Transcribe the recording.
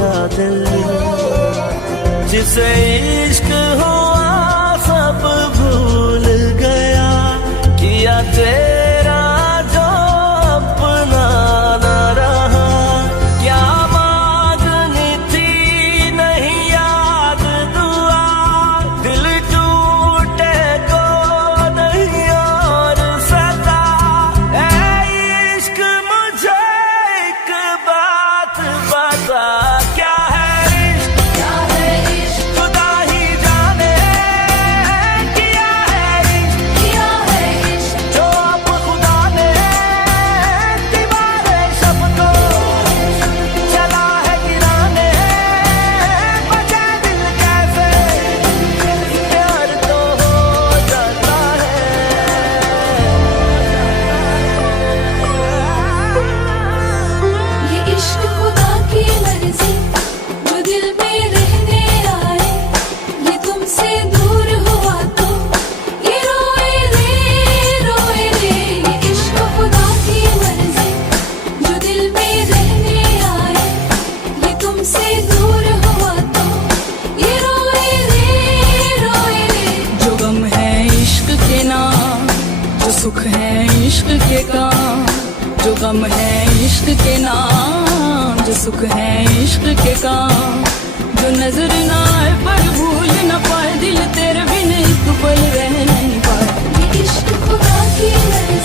था दिल, जिसे इश्क हुआ सब भूल गया, किया तेरा जो अपना न रहा। क्या मांगनी थी नहीं याद दुआ, दिल टूटे को नहीं और सता। ऐ इश्क मुझे एक बात बता, क्या है इश्क? क्या है इश्क? खुदा ही जाने किया है इश्क, किया है इश्क। जो अब खुदा ने दीवारे सब को चला है गिराने। बचे दिल कैसे, प्यार तो हो जाता है। ये इश्क खुदा की मर्जी, जो दिल में रहने आए, ये तुमसे दूर हुआ तो ये रोए रे रोए रे। ये इश्क खुदा की मर्जी, जो दिल में रहने आए, ये तुमसे दूर हुआ तो ये रोए रे रोए रे। जो गम है इश्क के नाम, जो सुख है इश्क के काम। जो गम है इश्क के नाम, जो सुख है इश्क के काम। जो नजर ना आए पर भूल न पाए, दिल तेरे बिन एक पल रह नहीं पाए। ये इश्क खुदा की मर्जी।